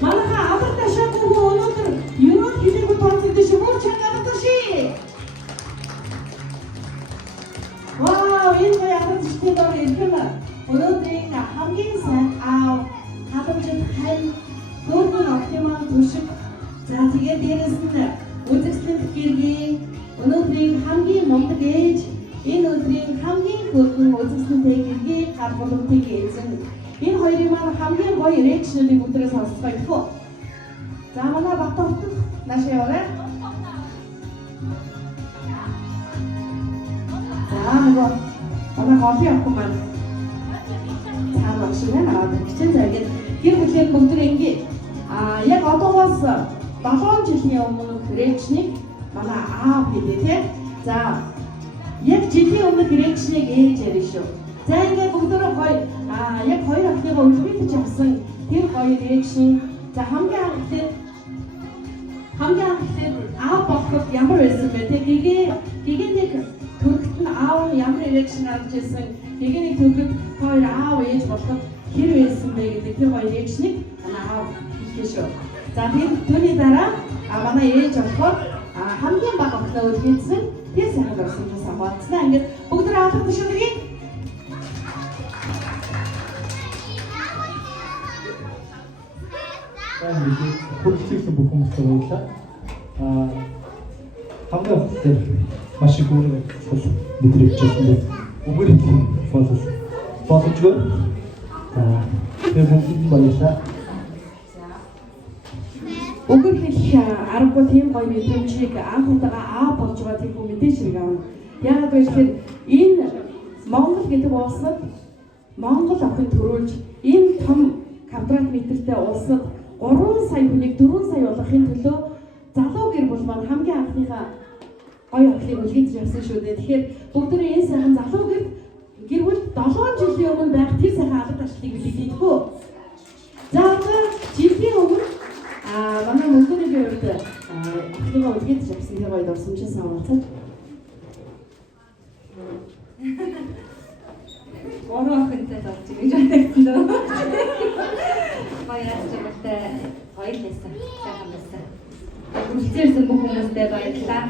Малаха аварташаа бүгөө өнөөдөр юу хэлээгүү тооцогдсон шүү. Бүр чангаратаа энэ гоё арга зүйтэй иргэн өнөөдрийн хамгийн сайн аав халамжид хань гөргөн оптимал түшиг за тэгээд дээрээс нь үзэсгэлэнт гэргийн өнөөдрийн хамгийн мундаг ээж энэ өдрийн хамгийн гөргөн үзэсгэлэнт гэргийн гар боломтыг эзэн энэ хоёрын маань хамгийн гоё реакшнуудыг өдрөөс сонсгоё гэх үү. За манай Батбат нааш яваарай. За нөгөө манай кофе авах маань цаана багш байна. Тэгчэн зайгээд гэр бүлийн бүгд ингээд яг одоогоос 7 жилийн өмнөх реакшнийг манай аав хийдэ тий. За яг жилийн өмнөх реакшнийг ээж ярив шүү. За ингээд бүгдөө гоё яг хоёр ахныгаа үлгэрүүлж авсан тэр гоё реакшн за хамгийн анхлээд аав болоход ямар байсан бэ тий. Гэгээг төрөхт нь аав нь ямар реакшн гаргаж ирсэн гэгээг төрөхд хоёр аав ээж болоход хэр байсан бэ гэдэг тэр гоё реакшнийг манай аав хэлсэн шүү. За тэгээд түүний дараа манай ээж болоход хамгийн бага охиноо үлгэрсэн тэр сайхан болсон юм санаацлаа. Ингээд бүгд аавах шүү дээ. Хөлсөйсөн бүх хүмүүстээ баярлалаа. Хамгийн өндөр маш их өөр мэдрэгчсэн өгөр хэлсэн боломжгүй. Тэгээд бүгд баярлалаа. Өгөр хэлэх аргагүй тийм гоё мэдрэмжийг анх удаага аав болж байгаа тийм мэдээж хэрэг аав. Яг гэвэл энэ Монгол гэдэг улсад Монгол охин төрүүлж энэ том квадрат метртэй улсад 3 сая хүнийг 4 сая болгохын төлөө залуу гэр бүл маань хамгийн анхныхаа гоё охиныг үлгээж явсан шүү дээ. Тэгэхээр бүгдээ энэ сайхан залуу гэр бүл 7 жилийн өмнө байх тэр сайхан алга ташлыг үлдээдэггүй. За одоо жилийн өмнө манай мөнгөний хувьд охиныгаа үлгээж явсан тэр гоё дурсамжаас авалцаж Гурван охинтой болж ингэж бодсон. Баярлалаа зүгтээ хоёр хэсэг сайхан байсан. Үлцээрсэн бүх хүмүүстээ баярлалаа.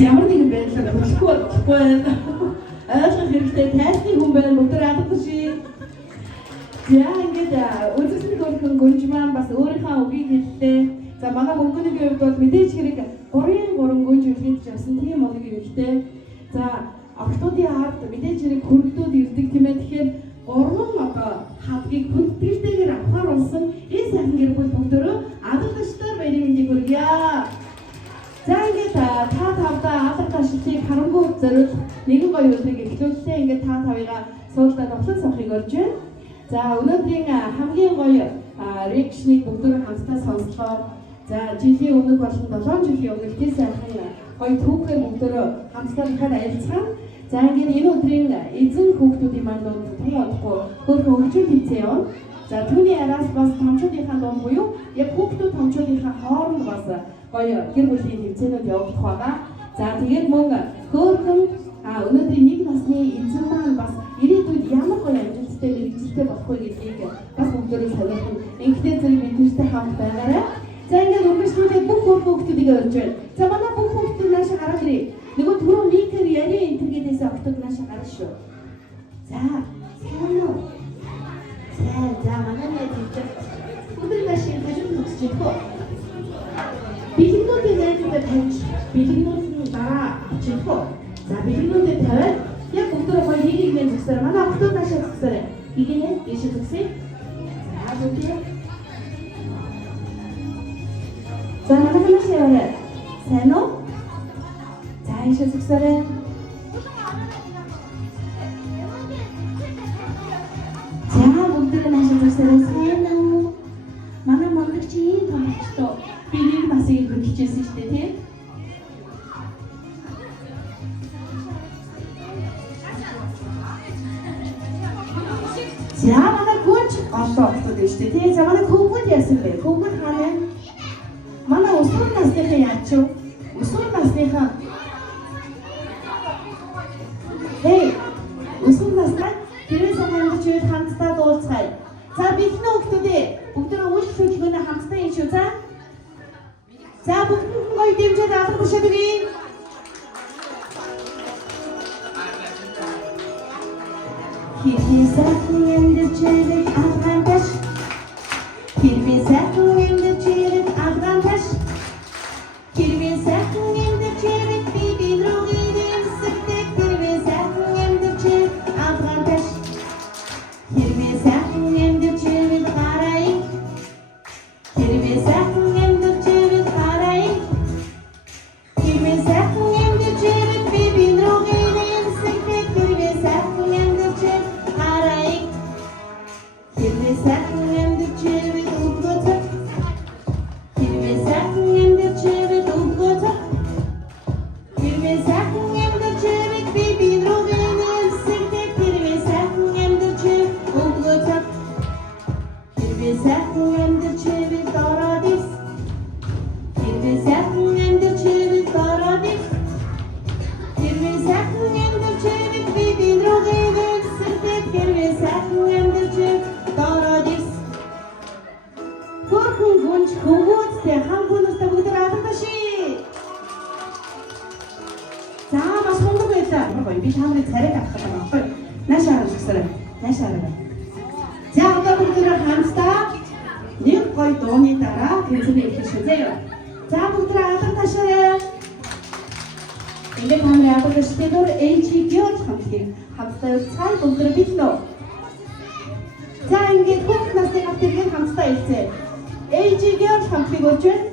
Ямар нэгэн байдлаар хөдлөхгүй байна. Ойлгох хэрэгтэй тайсны хүн байна бүгд радагтай шээ. За ингээд үзэсгэлэн төрхөн гүнж маань бас өөрийнхөө үгийг хэллээ. За манай мөнгөний хувьд бол мэдээж хэрэг 3 гүнж үлгээж явсан тийм нэг хэрэгтэй. За охтуудын ард мэдээж хэрэг хөргөдүүд ирдэг тийм ээ. Тэгэхээр 3 одоо хадгийг хүндэлтэйгээр авахар болсон энэ сайхан гэр бүл бүгдөө адагтайгаар баярын мэндийг хүргье. За ингээд та тавдаа алга ташлыг харангуй зориулах нэгэн гоё үгийг эхлүүлээ. Ингээд та тавыгаа суулдаа тоглон сохыг орж байна. За өнөөдрийн хамгийн гоё реакшнийг бүгдөө хамтдаа сонслоо. За жилийн өмнөх болон 7 жилийн өмнөх тийм сайхан гоё түүхээр бүгдөө хамтдаа дахиад аялцгаана. За ингээд энэ өдрийн эзэн хүүхдүүдийн маань тун удахгүй хөрхөн өржил хийцээ явна. За түүний араас бас томчуудынхаа дунд буюу яг хүүхдүүд томчуудынхаа хооронд бас гоё гэр бүлийн хэмжээнүүд явагдах байгаа. За тэгээд мөн хөөрхөн өнөөдрийн 1 насны эзэн маань бас ирээдүйд ямар гоё амжилттай мэрэгчлээ болох вэ гэдгийг бас бүгдөө сонирхон ингээдтэй зэрэг биднэртэй хамт байгаарай. За ингээд үргэлжлүүлээд бүх хүүхдүүдийг орж байна. За манай бүх хүүхдүүд нааш гараад ирээ. Нөгөө түрүү микер яриа интернетээс октод нааш гарна шүү. За сайн уу? За манай нэг бүгд нааш хажууд төгсөж байна. Бэлгнүүдийн найзуудад тавьж бэлгнүүд нь дараа авчих уу? За бэлгнүүдэд тавиад яг бүгдөө гоё нэг нэг зүгсээр манай охтууд наашаа зүгсээрэй. Игэнэ дэше зүгсээ. За бүгдээ. За манай наашаа яваарай. Сайн уу? За ийшээ зүгсээрэй. За бүгдээ наашаа зүгсээрэй. Сайн уу? Манай мундаг чи ийм томчтой. Би нэг насыг хөлчихсэн шүү дээ тийм. За манай гүнж олон октод байна шүү дээ. Тэгээ за манай хөвгүүд яасан бэ? Хөвгүүд хаана? Манай өсвөр насныхан яач вэ? Өсвөр насныхан. Өсвөр настай тэрээс хамгаалж ирээд хамтдаа дуулцгаая. За бидний хүүхдүүдээ бүгдөө үйлчлэх хөтөлбөрөөр хамтдаа юм шүү за. За бүгд гоё дэмжиж авах хүсэж байна. Хэрвээ сайхан амьдарч ирэх аврам таш. Хэрвээ сайхан амьдарч ирэх аврам таш. Хэрвээ сайхан амьдарч ирэх биби руугийн эсэгтэй хэрвээ сайхан амьдарч ирэх аврам таш. Хэрвээ сайхан амьдарч ирэх гараа. Хэрвээ сайхан амьдарч ирэх гараа. Хэрвээ сайхан амьдарч ирэх биби руугийн эсэгтэй хэрвээ сайхан амьдарч ирэх Хэрвээ сайхан амьдарч ирэх өгөөцөг. Хэрвээ сайхан амьдарч ирэх өгөөцөг. Хэрвээ сайхан амьдарч ирэх биби руугийн эсэгтэй хэрвээ сайхан амьдарч ирэх өгөөцөг. Хэрвээ сайхан амьдарч ирэх дороод ис. Хэрвээ сайхан амьдарч ирэх дороод ис. Хэрвээ сайхан амьдарч ирэх биби руугийн эсэгтэй хэрвээ сайхан амьдарч ирэх Дородис. Хөрхөн гүнж хөвгүүдтэй хамгуунастай бүгд алгадаши. За маш хондог байлаа. Би чамрыг царайг авах гэдэг байна. Наашаа харах гэсэн. Наашаа хараа. За одоо бүгд хамтдаа нэг гоё дууны дараа тэнцэнэ эхлэх шүү заяа. За бүгд алгадашаа. Ингээд хамраа алгадаштай дөр HG-гээр хамтдаа цай бүгд битлээ. За ингээд хүүхд насны хавтаргийн хамтдаа хэлцээ. HG-гээр хамтыг өгч байна.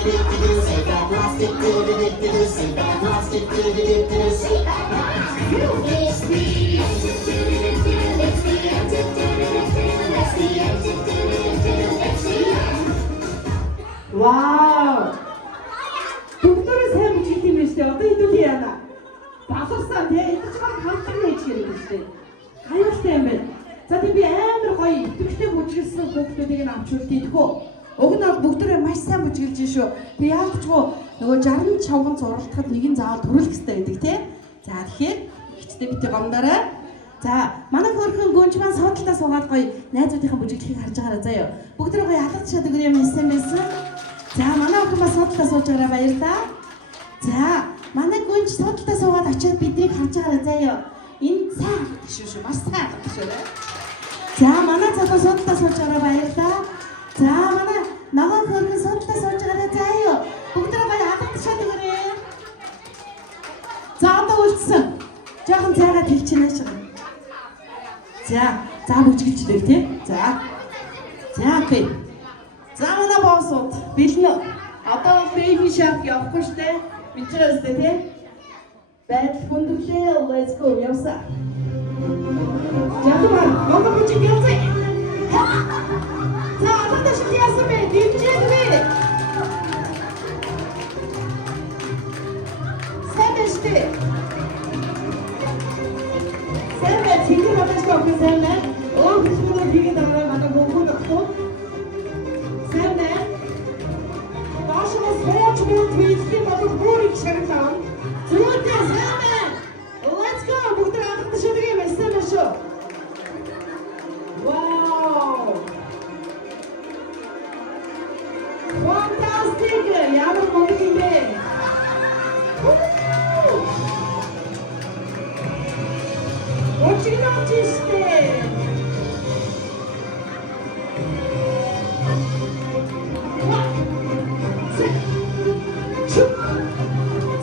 say that lost it, say that lost it, say that it's the end, it's the end, it's the end, it's the end. Вау! Бүгдөө сайн бүжигт юм шүү дээ. Одоо хэдүүлээ яана. Баларсан тий. Энд ч баг хамтран нээж гэрэг шүү дээ. Хайртай юм байна. За тийм би амар гоё идэвхтэй бүжиглсэн хүүхдүүдийг нь авч үлдээ тэхүү. Уг нь бол бүгдөө маш сайн бүжиглж шүү. Би яалтчгүй нөгөө 60 чавган зурлахад нэг нь заавал төрүүлэх хэрэгтэй гэдэг тий. За тэгэхээр ихтэй бити гомдорой. За манай хөрхөн гүнж маань суудлаа суугаад гоё найзуудынхаа бүжиглэхийг харж байгаарай заяа. Бүгдөө гоё алгад шат өгөр юм хэлсэн байсан. За манай охин бас суудлаа сууж байгаарай баярлалаа. За манай гүнж суудлаа суугаад очиод биднийг харж байгаарай заяа. Энэ сайн шүү маш сайн шүү. За манай цагаа суудлаа сууж байгаарай баярлалаа. За манай ногоон хөрхөн суудлаа сууж байгаарай заяа. Бүгдөө гоё алгад шат өгөр юм. За одоо үлдсэн. Жаахан цайгаа хэлчихнэ шүү. За бүжгэлжлээ тий. За окей. За манай боссууд бэлэн. Одоо baby shark явахгүй штэ. Бичээс тий. Байд хүндлээ let's go явса. Жаахан манай бүжиг явцай. За одоо шиг яасан бэ? Дэмжиж бэ. Сэдэштэй. Сэмэ чиний надад өгөх сэмэ. Оо бүсгүүр хийгээд байгаа манай бүгд өгсөн. Сэмэ. Башаа сууч бүгд хийх бодож бүрийг шаргалаа. Зүгтээ сэмэ. Let's go. Бүгд хамт шүдэг юм сэмэ шүү. Wow. Fantastic. Ямар гоё юм бэ? Очигночисте.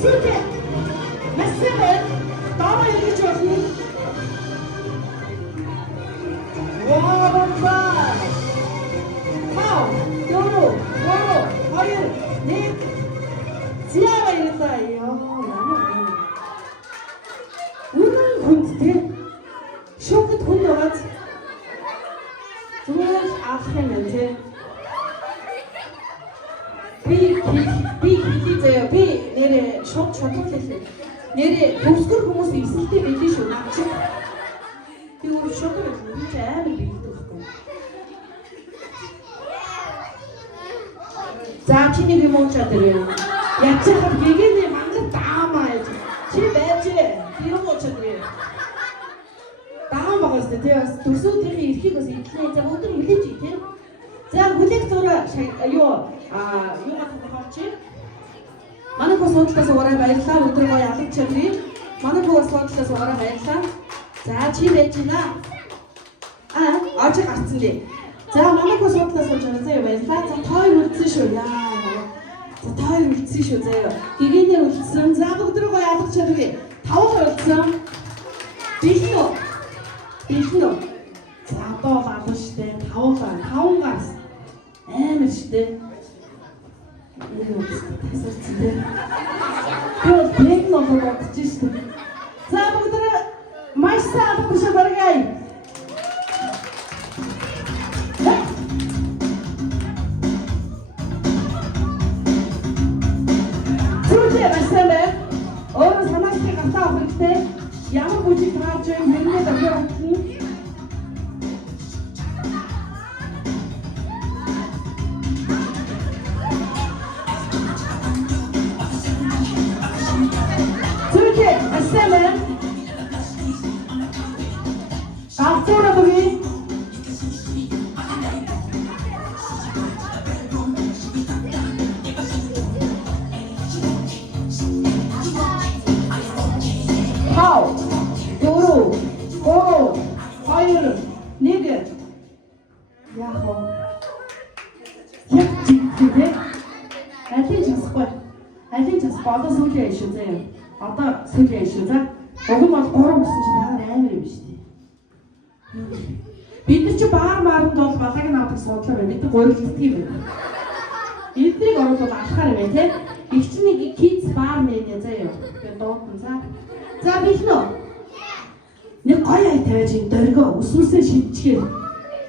Супер. Мессеме. Тава ирж байна. Вау, бомба. Вау, ёро, хоёр, нэг. Зяа ирсэн ёо. Үнэн хүндтэй. Шокт хүн байгаа. Зүгээр авах юм тий. Би нэрээ шууд хэлээ. Нэрээ төгсгөр хүмүүс эсэлтэй байлээ шүү наач. Би өөр шууд хэлээ. Би амар бэлдэх байхгүй. За чиний юм уу чадвар юм. Яцхад гэгэний мангар даамаа. Чи байж би юм уу чадвар юм. Даам байгаас тий бас төсөөлтийн эрхийг бас эдлээ. За бүгд хүлээж тий. За хүлээх зураг юу гаргах чи. Манай хөө суудлаас уурай баярлалаа. Өдөр гоё алга чадварыг. Манай хөө суудлаас уурай баярлалаа. За чи байж гинэ. Аач гарцсан дээ. За манай хөө суудлаас сууж байгаа заяа баярлалаа. За тойр үлдсэн шүү. За тойр үлдсэн шүү заяа. Гэгээнээ үлдсэн. За өдөр гоё алга чадварыг. 5 үлдсэн. Бэлнэ. За одоо алга штэ. 5 гарс. Амар штэ. Бэлэн ногоог чиштэй. За бүгд маш сайн алга шаваргай. Зүрхээ басаа. Өөр санаачны гатаа авах хэрэгтэй. Ямар бүжиг таарч юм хэрнээ дахиад өгсөн. Seven. After the week. How? Guru. Fire. Nigger. Yahoo. I think just bother social there. Одоо сүүлийн шүү за. Уг нь бол 3 гэсэн чинь та амар юм шүү дээ. Бид нар чи баар мааранд бол балаг наадаг суудлаа бай. Бид гуйлддаг юм байна. Эднийг оруулаад алхаар юм те. Игчний kids bar мэнэ заяа. Тэгээд дуудсан за. За бихнэ. Нэг гоё ай тавиач энэ дөргөө өсвөсөө шидчихээ.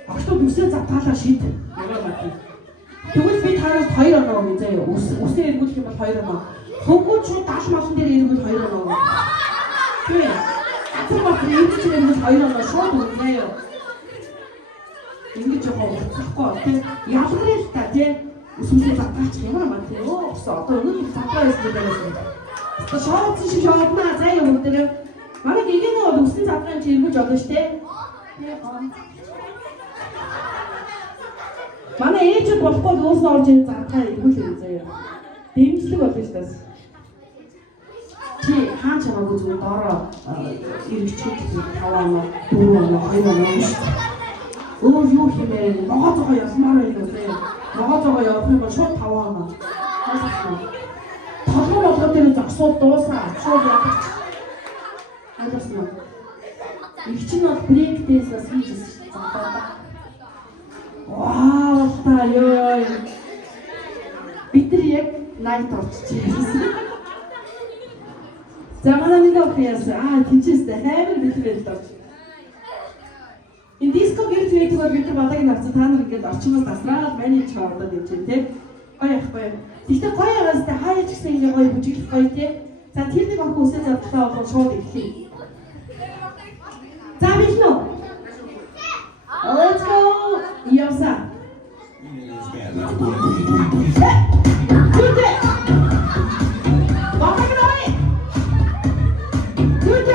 Огтод үсээ завтаалаа шид. Ямар бат. Тэгвэл би тараас 2 оноо өгье заяа. Үсээ эргүүлэх юм бол 2 оноо. Хөнгөн шууд дааш малын дээр эргүүл 2 оноо. Тий. Атмаа энэ чинь 2 оноо шууд өгнө. Ингэж явах болохгүй тий. Ялгарээ л та тий. Үсвэсээ завтаач ямар бат. Оо одоо өнөөдөр завтаа байсан байсан. Одоо шоуцсон шиг шоуднаа заяа өөр дээр. Манай гэгэнэ бол үсэн завтаан чи эргүүлж олно штэ. Манай ээжүүд болохгүй өөрсөө орж ийн завтаа эргүүлээ заяа. Дэмжлэг болно штэ. Чи хаан чамаагүй зүгээр доороо эргэчүүд таваана 4 оноо 2 оноо штэ. Өөр юу хэмээн ногоо зогоо явмаар байлгүй заяа. Ногоо зогоо явах юм бол шууд 5 оноо. Толгой болгоод тэр зогсоод дуусаа шууд явах. Андерсон. Их чинь бол брейк дэнсээс хийжсэн шүү дээ. Вау, та ёо. Бид нар яг найт орчихсон. За манай нэг офиас тийчээстэй хайр битрэл дорч. Энэ диско гэртвэйг бол бид нар балаг навцсан та нар ингээд орчмол тасраад маний чоордод явж байна те. Гоё ахгүй. Тэгтээ гоё байгаас та хаяач гэсэн ингэ гоё бүжиглэх гоё те. За тэр нэг охин үсээ завтлаа бол шууд ирэхээ. За бишнэ. Let's go. Явса. Good. Бахагнай. Good.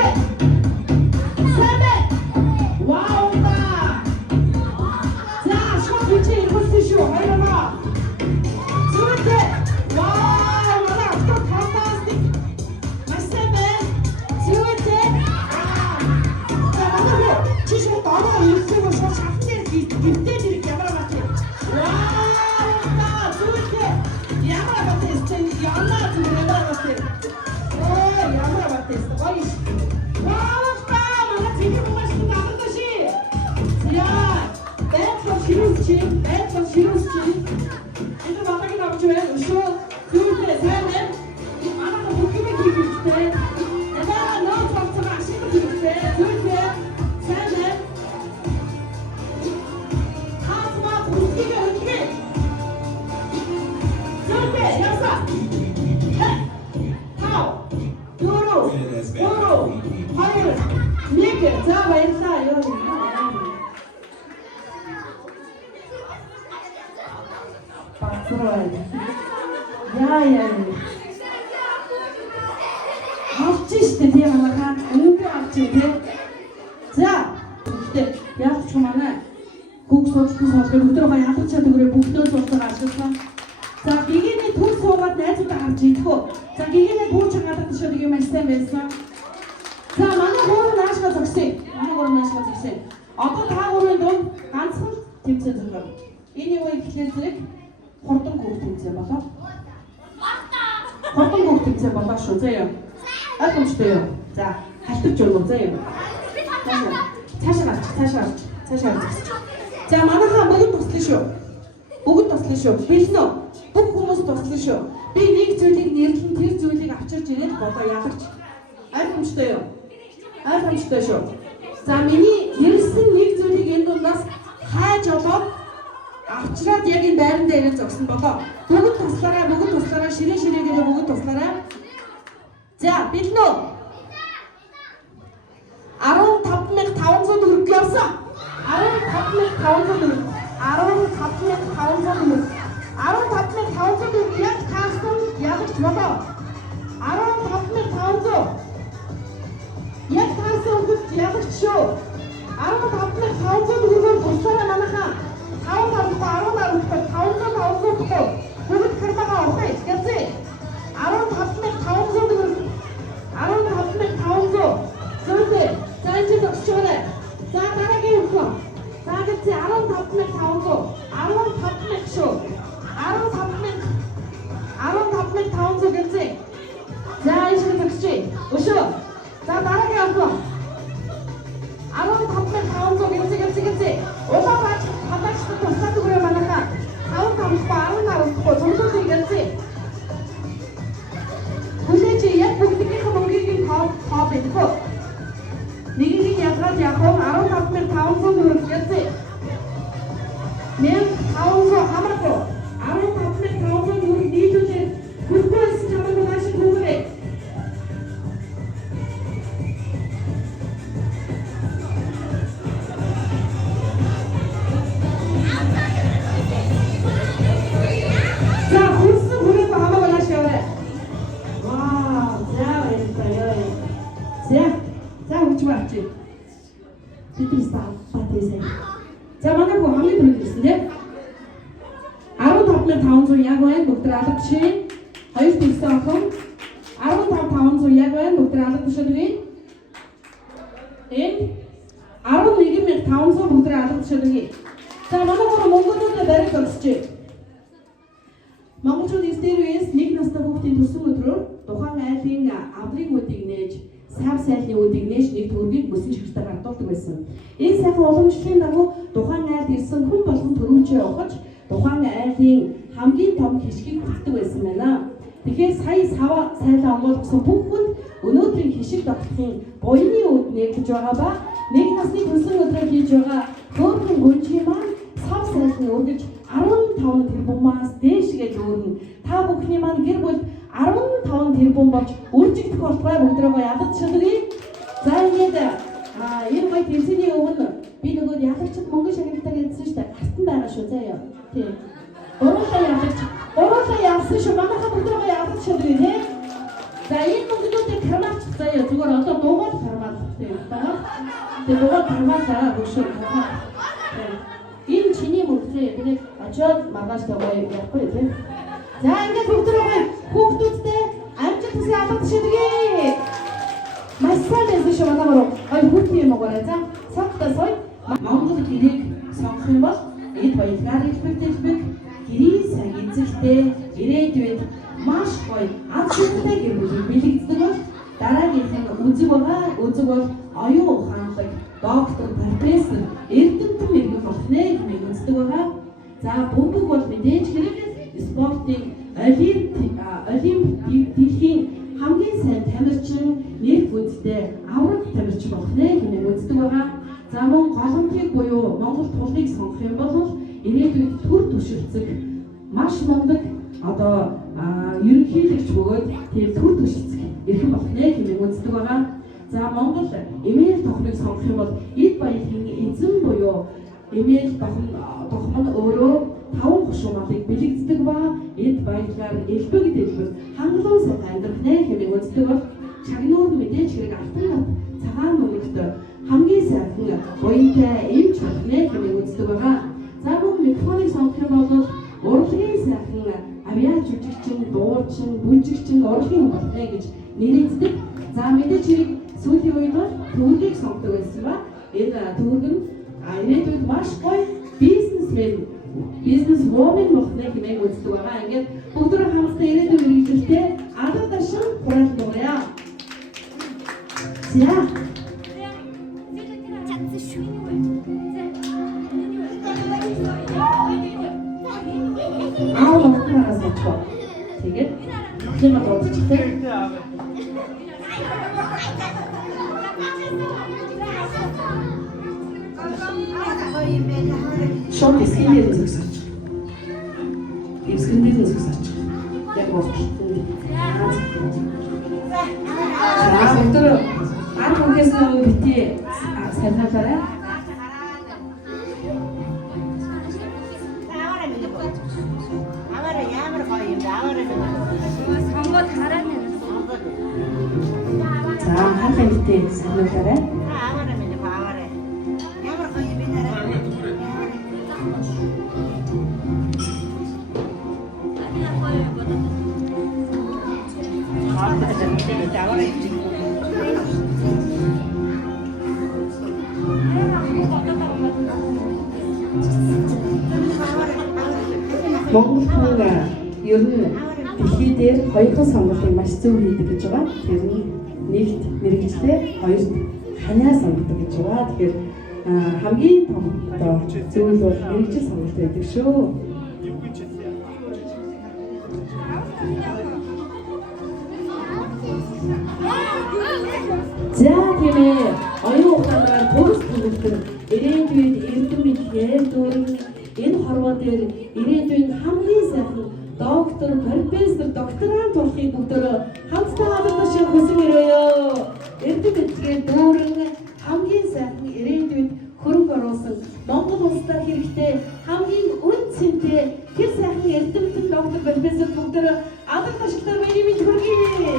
Сэмэ. Вау та. За шууд үчи ирсэн шүү. Хайраа. Good. Вау, манай авто фантастик. Масэмэ. Good. Чиш мод ороо ирсэн бол шууд шатн дээр гівтэй зэрэг ямар бат. Вау! Зүгтээ. Ямар бат чинь ямар зүгтээ ямар бат. Ой, ямар бат гоё. Вау! Манай зэрэг маш таадаг ши. Яа. Бэтлэр ширүүс чи. Энэ батагийн авч байна. Шүү. Зүгтээ сайн байна. Манай бүхний хийхтэй. Энэ нөө цогцоо ашиг хийхтэй. Зүгтээ. За баярлалаа ёо. Бацраа. Яа. Авчиштэй тийм манайхаа өнөөгөө авчих тийм. За. Гэхдээ яг ч манай гүг сууцсан сонсдог өдөр гоё ялгаж чаддаг өрөө бүгдөө сууцгаа ашигласан. За гигэний төр суугаад найзуудаа харж идэх. За гигэний төр чангадаг төшөөг юм сайн байсан. За манай гурав наашгаа зогсъё. Одоо та гурвын дунд ганцхан тэмцээн зохио. Энэ юу гэхлээр зэрэг хурдан гүг тэмцээн болоо. Хурдан гүг тэмцээн болоо шүү заяа. Ойлгомжтой юу? За халтаж өгөө заяа. Цаашаа гарч. За манайхаа бүгд туслана шүү. Бэлнэ үү? Бүх хүмүүс туслана шүү. Би нэг зүйлийг нэрлэн тэр зүйлийг авчирч ирээд бодоо ялагч. Ойлгомжтой юу? Ойлгомжтой шүү. За миний ирсэн нэг зүйлийг энэ дундаас хайж олоод авчраад яг энэ байран дээр зогсон болоо. Бүгд туслаарай, ширээ-ширээгээр бүгд туслаарай. За бэлнэ үү? 15,500 төгрөг явсан. 15,500 төгрөг. 15,500 төгрөг яг таасан ялагч болоо. 15,500. Яг таасан өгч ялагч шүү. 15,500 төгрөгөөр буцаараа манайхаа 5,500 бүгд кармагаа авах. Яцээ. 15,500 төгрөг. 15,500. Зөвхөн цааш зогсоорой. За дараагийн хүн. За гэцээ 15,500. 15,000 шүү. 15,500 яг байна. Бүгд алгадчихъя. Хоёр тэгсэн охин 15,500 яг байна. Бүгд алгадчихъя. Энд 11,500 бүгд алгадчихъя. За манай гоо монголчуудад барих өгсөж. Монголчууд стереоэс нэг настай хүүхдийн төрсөн өдрөөр тухайн айлын авдрын үдийг нээж, сав сайлны үдийг нээж нэг төгрөгийг мөсөн чигтээр гардуулдаг байсан. Энэ сайхан уламжлалын дагуу тухайн айлд ирсэн хүн болгон төрөмжөө явахж тухайн айлын хамгийн том хишгийг хүртдэг байсан байна. Тэгэхээр сая сава сайлаа онгойлгосон бүх хүнд өнөөдрийн хишиг тогтохын буйны үд нээгдэж байгаа ба нэг насны төрсөн өдрөөр хийж байгаа хөөрхөн гүнжийн маань сав сайлны үргэж 15 тэрбумаас дээшгээ дүүрнэ. Та бүхний маань гэр бүл 15 тэрбум болж үржигдэх болтугай бүгдрээ ялгаж чадъя. За ингээд энэ гоё тэмцээний өмнө би нөгөө ялагчд мөнгө шагналтай гэсэн шүү дээ. Хатан байгаа шүү заяа. Тийм. Гурлаа ялсан шүү. Манайха бүгдрээ ялгаж чадъя тийм. За энэ мөнгөдөө кармаач заяа. Зүгээр одоо дугаар кармаач тийм. Тэгээ дугаар кармаачаа бүгшөө кармаач. Энэ чиний мөнгөтэй тэгээд очоод маргааш тавай явахгүй тийм. За ингээд бүгдрээ хүүхдүүдтэй амжилт хүсье алгадчихъя. Маш сайн байсан шүү манай гоо. Ой хүүхдийн юм уу за. Савтаа сой. Монгол гэрийг сонгох юм бол эд баялгаар илбэгдэлбэг гэрийн сайн эзэгтэй ирээдүйд маш гоё аз жаргалтай гэр бүлийг бэлэгддэг бол дараагийнх нь үзэг бол оюун ухаанлаг доктор, профессор, эрдэмтэн мэрэгэн болох нэ хэмээн үздэг байгаа. За бөмбөг бол мэдээж хэрэг спортын олимпик дэлхийн хамгийн сайн тамирчин, нэр хүндтэй авраг тамирчин болох нэ хэмээн үздэг байгаа. За мөн голомтыг буюу Монгол тулыг сонгох юм бол ирээдүйд төр түшилцэг маш мундаг одоо ерөнхийлөгч бөгөөд тийм төр түшилцэг ирэх болох нэ хэмээн үздэг байгаа. За Монгол эмээл тохныг сонгох юм бол эд баялагын эзэн буюу эмээл тохмон өөрөө 5 хушуумалыг бэлэгддэг ба эд баялагаар элбэгдэлбэг хангалуун сайн амьдрах нэ хэмээн үздэг бол чагнуур мэдээж хэрэг алтан цагаан мөнгөд хамгийн сайхан буянтай эмч болох нэ хэмээн үздэг байгаа. За мөн микрофоныг сонгох юм бол урлагийн сайхан авиач жүжигчин, дуучин, бүжигчин, урлагийн хүн болох нэ гэж нэрийддэг. За мэдээж хэрэг сүүлийн үед бол төгрөгийг сонгодог байсан ба энэ төгрөг нь ирээдүйд маш гоё бизнес woman болох нэ хэмээн үздэг байгаа. Ингээд бүгдөө хамтдаа ирээдүйн мэргэжилтэй алга дашин хураалт дугаарай. За тэгээд климат бодчихтэй. Шон эскендэр зөвсөж. Эскендэр зөвсөж. Яг болчихсон. За өндөр ар хүнээс нөгөө бити сайнхаараа. За хаалт бити сайнхаараа. Монгол хүн ер нь дэлхий дээр хоёрхан сонголтыг маш зөв хийдэг гэж байгаа. Тэр нь нэгт мэргэжлээ, хоёрт ханаа сонгодог гэж байгаа. Тэгэхээр хамгийн том одоо зөв бол мэргэжил сонголт байдаг шүү. За тийм ээ, оюун ухаанаар төгс төлөвлөлт ирээдүйд эрдэм мэдхээр дүүрэн энэ хорвоо дээр ирээдүйн хамгийн сайхан доктор, профессор, докторант болохыг бүгдөө хамтдаа алгадаж хүсэн өрөөё. Эрдэм мэдгээр дүүрэн хамгийн сайхан ирээдүйд хөрөнгө оруулсан Монгол улстай хэрэгтэй хамгийн үн цэнтэй тэр сайхан эрдэмтэн доктор, профессор бүгдөө алгадаж баярын хүргэе.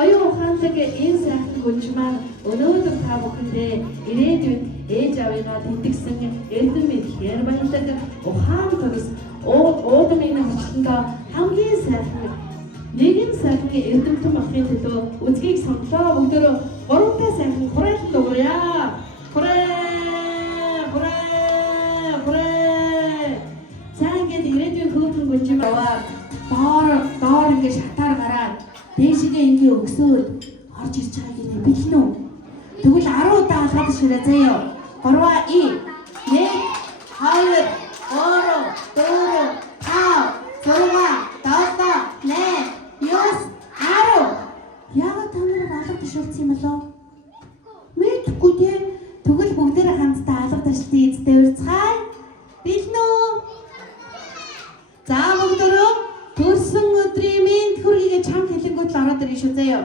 Оюун ухаан хамтлаг энэ сайхан гүнж маань өнөөдөр та бүхэндээ ирээдүйд ээж авыгаа тэтгсэн эрдэм мэдлэгээр баялаг ухаан төрөс уудмын хүчлэндээ хамгийн сайхан нэгэн сайхан эрдэмтэн болохын төлөө үзгийг сонглоо. Бүгдөө гуравтай сайхан хураалт дуурья. За ингээд ирээдүйн хөөрхөн гүнж маань доор ингээд шатаар гараад дээшгээ ингээ өгсөөд орж ирж байгааг нэ бэлэн үү? Тэгвэл 10 удаа алгаад ширээ заяа. 3 и 1 2 3 4 5 6 7 8 9 10 яагаад та нарыг алга тушаалсан юм болоо? Мэдгүй те. Тэгвэл бүгдээрээ хамтдаа алга ташлтын эзтэй урьцгаая. Бэлэн үү? За бүгдөө төрсөн өдрийн минь хүргийг чам хэлэнгүүт л ороод ирэх шүү заяа.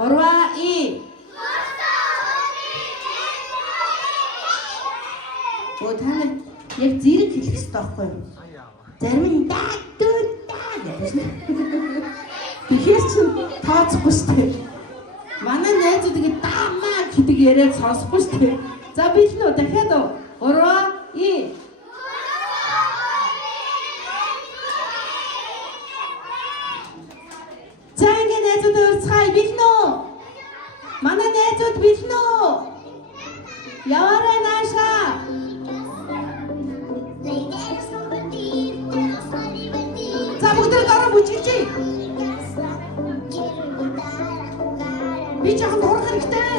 3 и Оо та нар яг зэрэг хэлэх хэрэгтэй байхгүй юу? Зарим нь даа гэж. Тэгэхээр ч тооцохгүй шүү дээ. Манай найзууд ингэ даамаа гэдэг яриад сонсохгүй шүү дээ. За бэлэн үү дахиад 3 и За ингэ найзууд урьцгаая бэлэн үү? Манай найзууд бэлэн үү? Яваарай наашаа. За бүгдээ дараа бүжиглээ. Би жоохон дурах хэрэгтэй.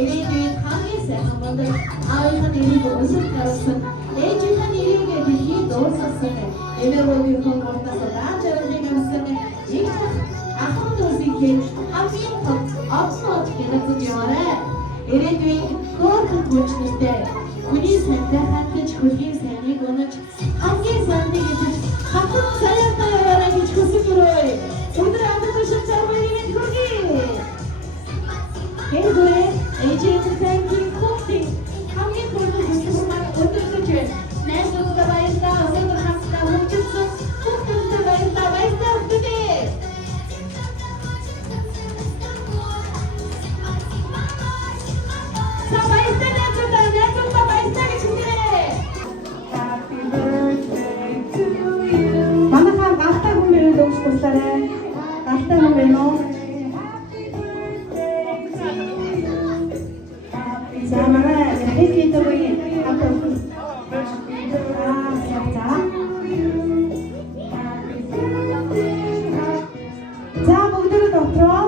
Ирээдүйд хамгийн сайхан болдог аавынхаа нэрийг өсөлт гаргасан ээжийнхээ нэрийг дэлхийд дууссан. Энэгээр хүн болтос даачрын юмсан их ахын төсийг хамгийн авсаад гэнэт яваарэ. Ирээдүйн хөөрхөн хүчтэй хүний сайтай хатж хөлийн сайныг өнөж хамгийн сайныг гэж хатан цаяатай яваарэ гэж хүсэж өрөө. Өндөр амттай шалбарын мэд хүргэе. Хэвээ эйжент тэнкин кофе хамгийн гол зүйлсмаар өдөртөж нэшнл баярлалаа өндөр хасна хөгжсөн хүүхдүүдэд баярлалаа өгдөө. Манайхаа галтай хүн мөрөд өгч туслаарай. Галтай хүн байна уу? За манай хэвлэлтэй авто. За бүгдөө дотроо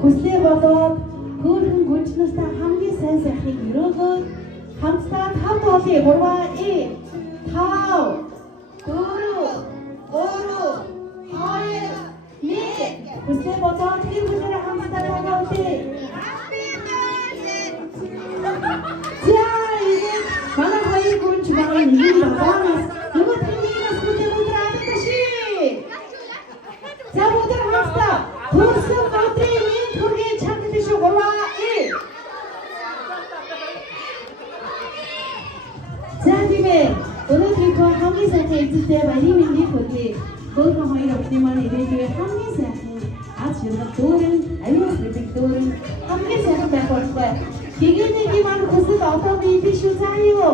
хүслээ болоод хөөрхөн гүнчнэртэй хамгийн сайн сайхныг өрөөгөө хамтдаа тав тоолъё. 3 5 4 3 2 1 хүслээ болоод тэр бүлэрээ хамтдаа тоглоё. Манай хоёр гүнч байгаа нэг багаас нөгөө тэнгээс бүлээ өдөр авчихши. За өдөр хамтдаа хөрсөн өдрийн минь түргээ чамд шүү 3 За тиймээ өнөөдрийн хамгийн сайхан эзэлтэй баярын мэндийг хүргэе. Хөөрхөн хоёр өвчний маань ирээдүйн хамгийн сайхан аз жаргал дүүрэн аюул гэдэг дүүрэн хамгийн сайхан байх болтой. Гэгэнэгийн маань хүсэл одоо бий шүү заа юу.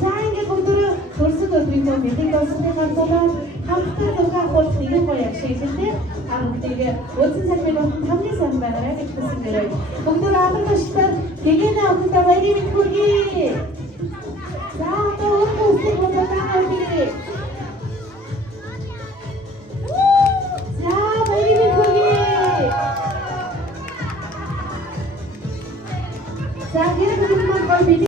За ингээд өндөр хөрсөн өдрийн мэндийг олсны гартуулаад хамтдаа дугаар хуулах нэгэн гоё ашиглалтэй бүгдийг үзэн цагийн хамгийн сайн байгаарай гэж хүсэн гэрээ. Бүгд амархаштай гэгэнэ авахта баярын мэнд хүргэе. За одоо өөхөсөг болоо бий. За баярын мэнд хүргэе. За гэрээ бүгд маань гоё бий.